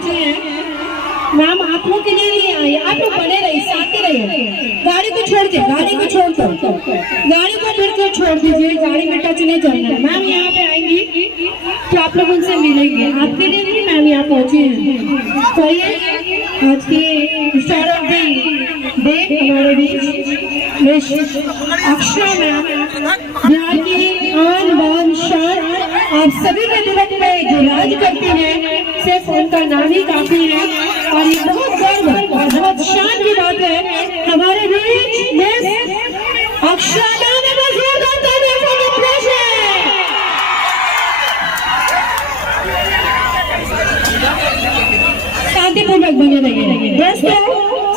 पहुंचे हैं। मैम आप लोग के लिए नहीं आई, आप लोग बने रहिए, साथ ही रहिए। गाड़ी को छोड़ दे, गाड़ी को छोड़ दो, गाड़ी को बिल्कुल छोड़ दीजिए, गाड़ी में टच नहीं करना है। मैम यहाँ पे आएंगी तो आप लोग उनसे मिलेंगे, आपके लिए नहीं मैम यहाँ पहुंचे हैं। तो ये आज की स्टार ऑफ डे हमारे बीच अक्षरा मैम, बिहार की आन बान शान, आप सभी के दिल में जो राज करती है, सिर्फ उनका नाम ही काफी है। और ये बहुत गर्व और बहुत शान की बात है हमारे बीच मिस अक्षरा मैम ने जोरदार तालियों से पेश है। शांतिपूर्वक बने रहिए दोस्तों,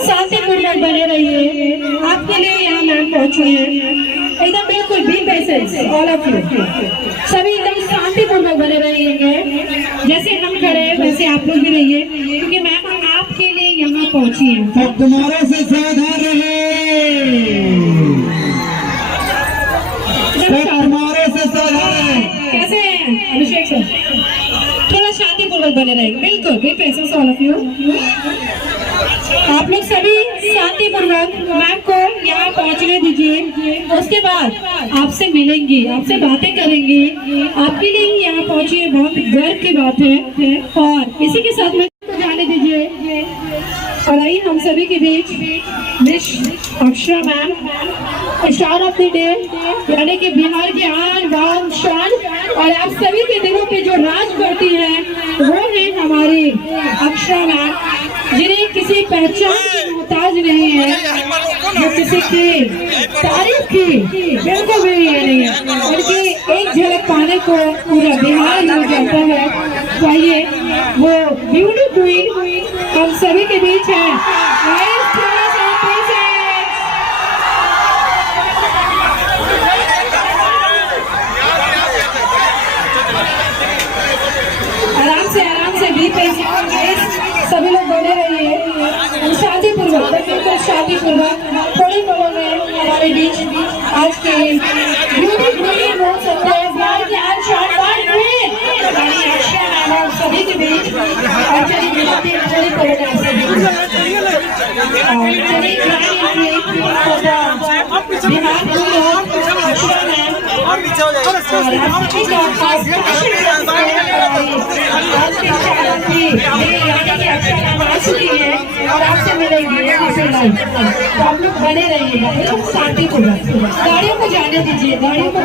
शांतिपूर्वक बने रहिए। आपके लिए यहाँ मैम पहुंचे हैं, एकदम बिल्कुल B patience all of you, सभी एकदम शांतिपूर्वक बने रहिएगा। जैसे हम खड़े हैं वैसे आप लोग भी रहिए, क्योंकि मैम आपके लिए यहाँ पहुंची है। सब तुम्हारे से सावधान रहे, तुम्हारे से सावधान। कैसे हैं अभिषेक सर? थोड़ा शांतिपूर्वक बने रहेंगे, बिल्कुल B patience all of you. आप लोग सभी शांतिपूर्वक मैम को यहाँ पहुँचने दीजिए, उसके बाद आपसे मिलेंगी, आपसे बातें करेंगी। आपके लिए ही यहाँ पहुँची है, बहुत गर्व की बात है। और इसी के साथ में तो जाने दीजिए और आइए हम सभी के बीच miss Akshara ma'am, star of the day, यानी कि बिहार की आन बान शान, और आप सभी के दिलों पे जो राज करती है वो है हमारी अक्षरा मैम, जिन्हें किसी पहचान की मोहताज नहीं है, जो किसी की तारीफ की बिल्कुल भी नहीं है। उनकी एक झलक पाने को पूरा बिहार मिल जाता है। तो आइए वो ब्यूटी क्वीन हम सभी के बीच है। आराम से भी सभी लोग बने रहिए, शांतिपूर्वक, बिल्कुल शांतिपूर्वक। थोड़ी लोगों में हमारे बीच आज के ब्यूटी क्वीन हो सकते हैं, बिहार के आज शानदार क्वीन सभी के बीच। और चलिए मिलाते हैं, चलिए करेंगे बिहार की अक्षरा मैम और आपसे मिलेंगे। तो आप लोग बने रहिएगा एकदम शांतिपूर्वक, गाड़ियों को जाने दीजिए, गाड़ियों को